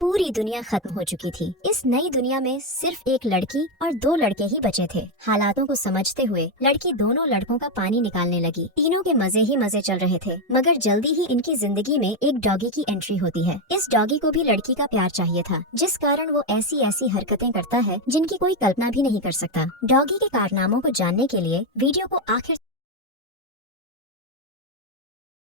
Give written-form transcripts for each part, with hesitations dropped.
पूरी दुनिया खत्म हो चुकी थी। इस नई दुनिया में सिर्फ एक लड़की और दो लड़के ही बचे थे। हालातों को समझते हुए लड़की दोनों लड़कों का पानी निकालने लगी। तीनों के मजे ही मजे चल रहे थे, मगर जल्दी ही इनकी जिंदगी में एक डॉगी की एंट्री होती है। इस डॉगी को भी लड़की का प्यार चाहिए था, जिस कारण वो ऐसी ऐसी हरकतें करता है जिनकी कोई कल्पना भी नहीं कर सकता। डॉगी के कारनामों को जानने के लिए वीडियो को आखिर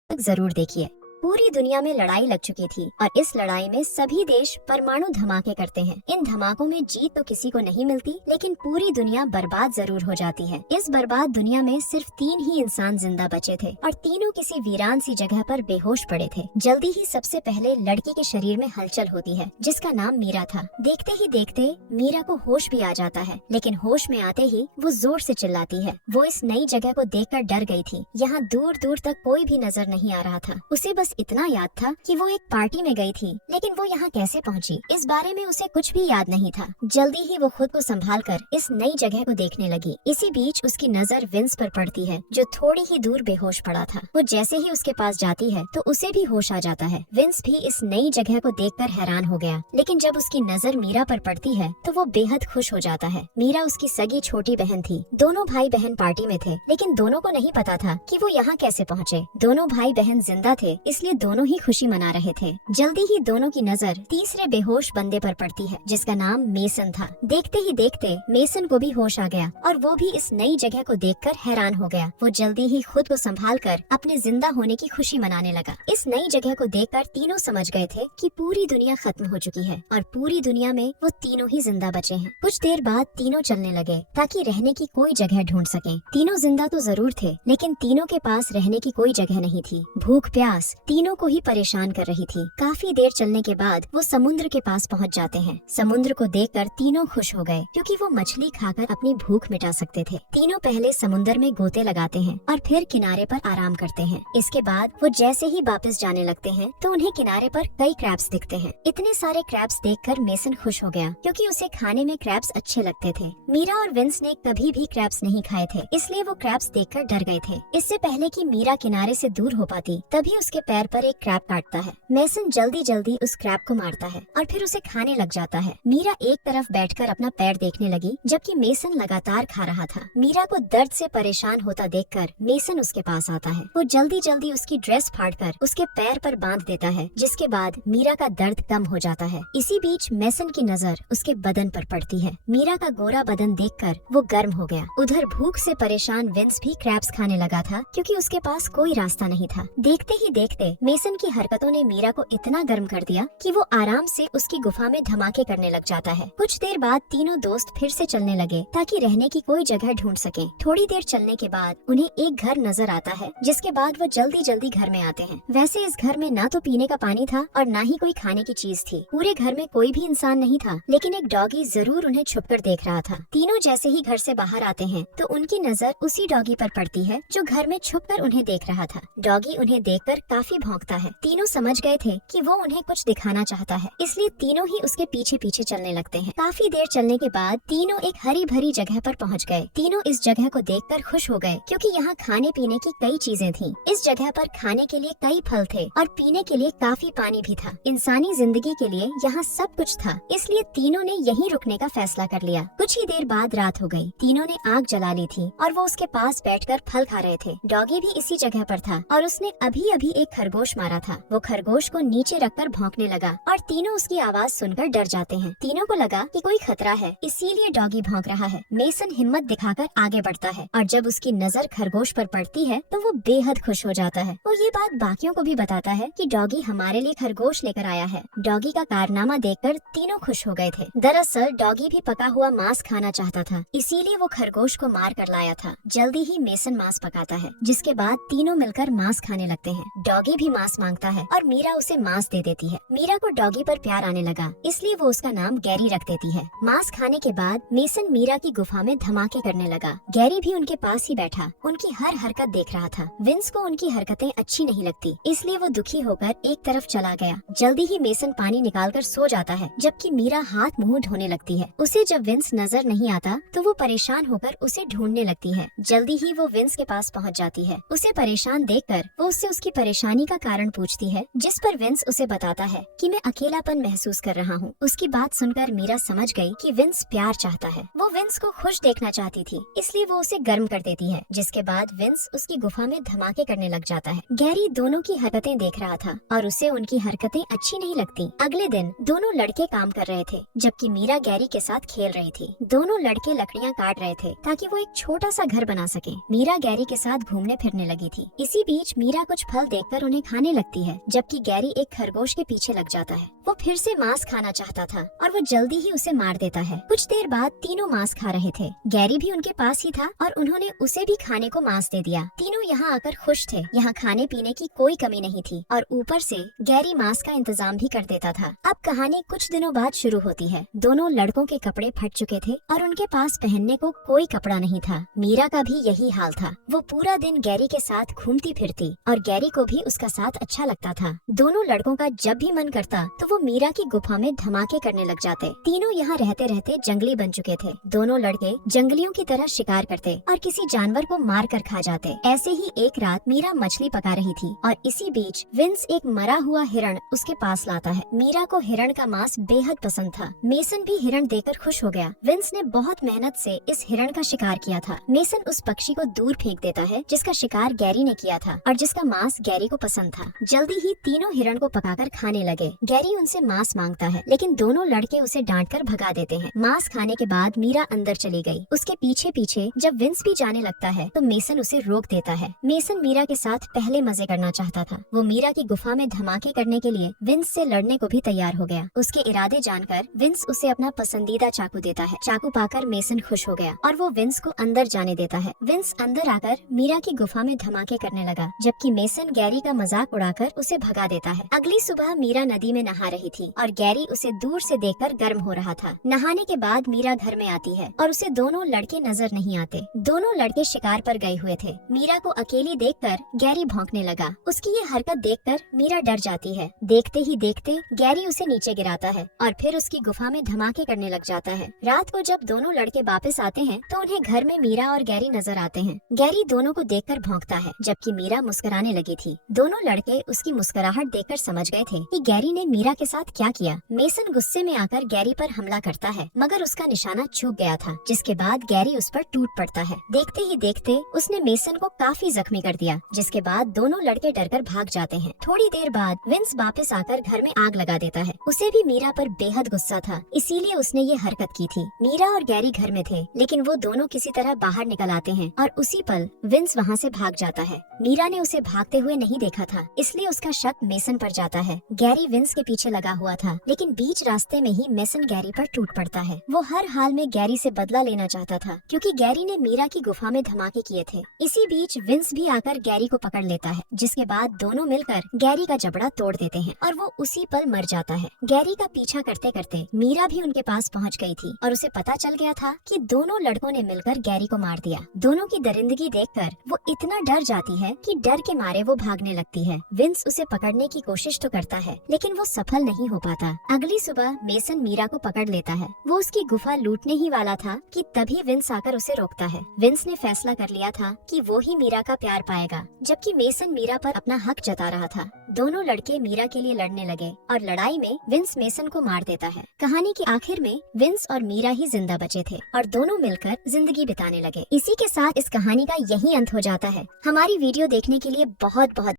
तक जरूर देखिए। पूरी दुनिया में लड़ाई लग चुकी थी और इस लड़ाई में सभी देश परमाणु धमाके करते हैं। इन धमाकों में जीत तो किसी को नहीं मिलती, लेकिन पूरी दुनिया बर्बाद जरूर हो जाती है। इस बर्बाद दुनिया में सिर्फ 3 ही इंसान जिंदा बचे थे और तीनों किसी वीरान सी जगह पर बेहोश पड़े थे। जल्दी ही सबसे पहले लड़की के शरीर में हलचल होती है, जिसका नाम मीरा था। देखते ही देखते मीरा को होश भी आ जाता है, लेकिन होश में आते ही वो जोर से चिल्लाती है। वो इस नई जगह को देखकर डर गई थी। यहाँ दूर दूर तक कोई भी नजर नहीं आ रहा था। उसे बस इतना याद था कि वो एक पार्टी में गई थी, लेकिन वो यहाँ कैसे पहुँची, इस बारे में उसे कुछ भी याद नहीं था। जल्दी ही वो खुद को संभालकर इस नई जगह को देखने लगी। इसी बीच उसकी नजर विंस पर पड़ती है, जो थोड़ी ही दूर बेहोश पड़ा था। वो जैसे ही उसके पास जाती है तो उसे भी होश आ जाता है। विंस भी इस नई जगह को देखकर हैरान हो गया, लेकिन जब उसकी नजर मीरा पर पड़ती है तो वो बेहद खुश हो जाता है। मीरा उसकी सगी छोटी बहन थी। दोनों भाई बहन पार्टी में थे, लेकिन दोनों को नहीं पता था कि वो यहाँ कैसे पहुँचे। दोनों भाई बहन जिंदा थे, इसलिए दोनों ही खुशी मना रहे थे। जल्दी ही दोनों की नजर तीसरे बेहोश बंदे पर पड़ती है, जिसका नाम मेसन था। देखते ही देखते मेसन को भी होश आ गया और वो भी इस नई जगह को देखकर हैरान हो गया। वो जल्दी ही खुद को संभालकर अपने जिंदा होने की खुशी मनाने लगा। इस नई जगह को देखकर तीनों समझ गए थे कि पूरी दुनिया खत्म हो चुकी है और पूरी दुनिया में वो तीनों ही जिंदा बचे हैं। कुछ देर बाद तीनों चलने लगे ताकि रहने की कोई जगह ढूंढ सकें। तीनों जिंदा तो जरूर थे, लेकिन तीनों के पास रहने की कोई जगह नहीं थी। भूख प्यास तीनों को ही परेशान कर रही थी। काफी देर चलने के बाद वो समुद्र के पास पहुंच जाते हैं। समुद्र को देखकर तीनों खुश हो गए, क्योंकि वो मछली खाकर अपनी भूख मिटा सकते थे। तीनों पहले समुद्र में गोते लगाते हैं और फिर किनारे पर आराम करते हैं। इसके बाद वो जैसे ही वापस जाने लगते हैं तो उन्हें किनारे पर कई क्रैब्स दिखते हैं। इतने सारे क्रैब्स देखकर मेसन खुश हो गया, क्योंकि उसे खाने में क्रैब्स अच्छे लगते थे। मीरा और विंस ने कभी भी क्रैब्स नहीं खाए थे, इसलिए वो क्रैब्स देखकर डर गए थे। इससे पहले कि मीरा किनारे से दूर हो पाती, तभी उसके पैर पर एक क्रैब काटता है। मेसन जल्दी जल्दी उस क्रैब को मारता है और फिर उसे खाने लग जाता है। मीरा एक तरफ बैठकर अपना पैर देखने लगी, जबकि मेसन लगातार खा रहा था। मीरा को दर्द से परेशान होता देखकर मेसन उसके पास आता है। वो जल्दी जल्दी उसकी ड्रेस फाड़कर उसके पैर पर बांध देता है, जिसके बाद मीरा का दर्द कम हो जाता है। इसी बीच मेसन की नजर उसके बदन पर पड़ती है। मीरा का गोरा बदन देखकर वो गर्म हो गया। उधर भूख से परेशान विंस भी क्रैब्स खाने लगा था, क्योंकि उसके पास कोई रास्ता नहीं था। देखते ही देखते मेसन की हरकतों ने मीरा को इतना गर्म कर दिया कि वो आराम से उसकी गुफा में धमाके करने लग जाता है। कुछ देर बाद तीनों दोस्त फिर से चलने लगे ताकि रहने की कोई जगह ढूंढ सकें। थोड़ी देर चलने के बाद उन्हें एक घर नजर आता है, जिसके बाद वो जल्दी जल्दी घर में आते हैं। वैसे इस घर में ना तो पीने का पानी था और ना ही कोई खाने की चीज थी। पूरे घर में कोई भी इंसान नहीं था, लेकिन एक डॉगी जरूर उन्हें छुपकर देख रहा था। तीनों जैसे ही घर से बाहर आते हैं तो उनकी नजर उसी डॉगी पर पड़ती है, जो घर में छुपकर उन्हें देख रहा था। डॉगी उन्हें देखकर काफी भौंकता है। तीनों समझ गए थे कि वो उन्हें कुछ दिखाना चाहता है, इसलिए तीनों ही उसके पीछे पीछे चलने लगते हैं। काफी देर चलने के बाद तीनों एक हरी भरी जगह पर पहुंच गए। तीनों इस जगह को देखकर खुश हो गए, क्योंकि यहाँ खाने पीने की कई चीजें थीं। इस जगह पर खाने के लिए कई फल थे और पीने के लिए काफी पानी भी था। इंसानी जिंदगी के लिए यहाँ सब कुछ था, इसलिए तीनों ने यहीं रुकने का फैसला कर लिया। कुछ ही देर बाद रात हो गई। तीनों ने आग जला ली थी और वो उसके पास बैठकर फल खा रहे थे। डॉगी भी इसी जगह पर था और उसने अभी अभी एक खरगोश मारा था। वो खरगोश को नीचे रखकर भौंकने लगा और तीनों उसकी आवाज सुनकर डर जाते हैं। तीनों को लगा कि कोई खतरा है, इसीलिए डॉगी भौंक रहा है। मेसन हिम्मत दिखाकर आगे बढ़ता है और जब उसकी नजर खरगोश पर पड़ती है तो वो बेहद खुश हो जाता है। वो ये बात बाकियों को भी बताता है कि डॉगी हमारे लिए खरगोश लेकर आया है। डॉगी का कारनामा देखकर तीनों खुश हो गए थे। दरअसल डॉगी भी पका हुआ मांस खाना चाहता था, इसीलिए वो खरगोश को मार कर लाया था। जल्दी ही मेसन मांस पकाता है, जिसके बाद तीनों मिलकर मांस खाने लगते हैं। डॉगी भी मांस मांगता है और मीरा उसे मांस दे देती है। मीरा को डॉगी पर प्यार आने लगा, इसलिए वो उसका नाम गैरी रख देती है। मांस खाने के बाद मेसन मीरा की गुफा में धमाके करने लगा। गैरी भी उनके पास ही बैठा उनकी हर हरकत देख रहा था। विंस को उनकी हरकतें अच्छी नहीं लगती, इसलिए वो दुखी होकर एक तरफ चला गया। जल्दी ही मेसन पानी निकालकर सो जाता है, जबकि मीरा हाथ मुंह धोने लगती है। उसे जब विंस नजर नहीं आता तो वो परेशान होकर उसे ढूंढने लगती है। जल्दी ही वो विंस के पास पहुंच जाती है। उसे परेशान देखकर वो उससे उसकी परेशानी का कारण पूछती है, जिस पर विंस उसे बताता है कि मैं अकेलापन महसूस कर रहा हूँ। उसकी बात सुनकर मीरा समझ गई कि विंस प्यार चाहता है। वो विंस को खुश देखना चाहती थी, इसलिए वो उसे गर्म कर देती है। जिसके बाद विंस उसकी गुफा में धमाके करने लग जाता है। गैरी दोनों की हरकतें देख रहा था और उसे उनकी हरकतें अच्छी नहीं लगती। अगले दिन दोनों लड़के काम कर रहे थे, जबकि मीरा गैरी के साथ खेल रही थी। दोनों लड़के लकड़ियाँ काट रहे थे ताकि वो एक छोटा सा घर बना सके। मीरा गैरी के साथ घूमने फिरने लगी थी। इसी बीच मीरा कुछ फल देखकर उन्हें खाने लगती है, जबकि गैरी एक खरगोश के पीछे लग जाता है। वो फिर से मांस खाना चाहता था और वो जल्दी ही उसे मार देता है। कुछ देर बाद तीनों मांस खा रहे थे। गैरी भी उनके पास ही था और उन्होंने उसे भी खाने को मांस दे दिया। तीनों यहाँ आकर खुश थे। यहाँ खाने पीने की कोई कमी नहीं थी और ऊपर से गैरी मांस का इंतजाम भी कर देता था। अब कहानी कुछ दिनों बाद शुरू होती है। दोनों लड़कों के कपड़े फट चुके थे और उनके पास पहनने को कोई कपड़ा नहीं था। मीरा का भी यही हाल था। वो पूरा दिन गैरी के साथ घूमती फिरती और गैरी को भी उसका साथ अच्छा लगता था। दोनों लड़कों का जब भी मन करता तो वो मीरा की गुफा में धमाके करने लग जाते। तीनों यहाँ रहते रहते जंगली बन चुके थे। दोनों लड़के जंगलियों की तरह शिकार करते और किसी जानवर को मार कर खा जाते। ऐसे ही एक रात मीरा मछली पका रही थी और इसी बीच विंस एक मरा हुआ हिरण उसके पास लाता है। मीरा को हिरण का मांस बेहद पसंद था। मेसन भी हिरण देकर खुश हो गया। विंस ने बहुत मेहनत से इस हिरण का शिकार किया था। मेसन उस पक्षी को दूर फेंक देता है जिसका शिकार गैरी ने किया था और जिसका मांस गैरी को पसंद था। जल्दी ही तीनों हिरण को पकाकर खाने लगे। गैरी उनसे मांस मांगता है, लेकिन दोनों लड़के उसे डांटकर भगा देते हैं। मांस खाने के बाद मीरा अंदर चली गई। उसके पीछे पीछे जब विंस भी जाने लगता है तो मेसन उसे रोक देता है। मेसन मीरा के साथ पहले मजे करना चाहता था। वो मीरा की गुफा में धमाके करने के लिए विंस से लड़ने को भी तैयार हो गया। उसके इरादे जानकर विंस उसे अपना पसंदीदा चाकू देता है। चाकू पाकर मेसन खुश हो गया और वो विंस को अंदर जाने देता है। विंस अंदर आकर मीरा की गुफा में धमाके करने लगा, जबकि मेसन गैरी का मजाक उड़ाकर उसे भगा देता है। अगली सुबह मीरा नदी में नहा रही थी और गैरी उसे दूर से देखकर गर्म हो रहा था। नहाने के बाद मीरा घर में आती है और उसे दोनों लड़के नजर नहीं आते। दोनों लड़के शिकार पर गए हुए थे। मीरा को अकेली देखकर गैरी भौंकने लगा। उसकी ये हरकत देखकर मीरा डर जाती है। देखते ही देखते गैरी उसे नीचे गिराता है और फिर उसकी गुफा में धमाके करने लग जाता है। रात को जब दोनों लड़के वापस आते हैं तो उन्हें घर में मीरा और गैरी नजर आते हैं। गैरी दोनों को देखकर भौंकता है, जबकि मीरा मुस्कुराने लगी थी। दोनों लड़के उसकी मुस्कुराहट देखकर समझ गए थे कि गैरी ने मीरा के साथ क्या किया। मेसन गुस्से में आकर गैरी पर हमला करता है, मगर उसका निशाना चूक गया था, जिसके बाद गैरी उस पर टूट पड़ता है। देखते ही देखते उसने मेसन को काफी जख्मी कर दिया, जिसके बाद दोनों लड़के डरकर भाग जाते हैं। थोड़ी देर बाद विंस वापस आकर घर में आग लगा देता है। उसे भी मीरा पर बेहद गुस्सा था, इसीलिए उसने ये हरकत की थी। मीरा और गैरी घर में थे, लेकिन वो दोनों किसी तरह बाहर निकल आते हैं और उसी पल विंस वहाँ से भाग जाता है। मीरा ने उसे भागते हुए नहीं देखा था, इसलिए उसका शक मेसन पर जाता है। गैरी विंस के पीछे लगा हुआ था, लेकिन बीच रास्ते में ही मेसन गैरी पर टूट पड़ता है। वो हर हाल में गैरी से बदला लेना चाहता था, क्योंकि गैरी ने मीरा की गुफा में धमाके किए थे। इसी बीच विंस भी आकर गैरी को पकड़ लेता है, जिसके बाद दोनों मिलकर गैरी का जबड़ा तोड़ देते हैं और वो उसी पल मर जाता है। गैरी का पीछा करते करते मीरा भी उनके पास पहुंच गई थी और उसे पता चल गया था कि दोनों लड़कों ने मिलकर गैरी को मार दिया। दोनों की दरिंदगी देखकर वो इतना डर जाती है कि डर के मारे वो भागने लगती है। विंस उसे पकड़ने की कोशिश तो करता है, लेकिन वो सफल नहीं हो पाता। अगली सुबह मेसन मीरा को पकड़ लेता है। वो उसकी गुफा लूटने ही वाला था कि तभी विंस आकर उसे रोकता है। विंस ने फैसला कर लिया था कि वो ही मीरा का प्यार पाएगा, जबकि मेसन मीरा पर अपना हक जता रहा था। दोनों लड़के मीरा के लिए लड़ने लगे और लड़ाई में विंस मेसन को मार देता है। कहानी के आखिर में विंस और मीरा ही जिंदा बचे थे और दोनों मिलकर जिंदगी बिताने लगे। इसी के साथ इस कहानी का यही अंत हो जाता है। हमारी वीडियो देखने के लिए बहुत बहुत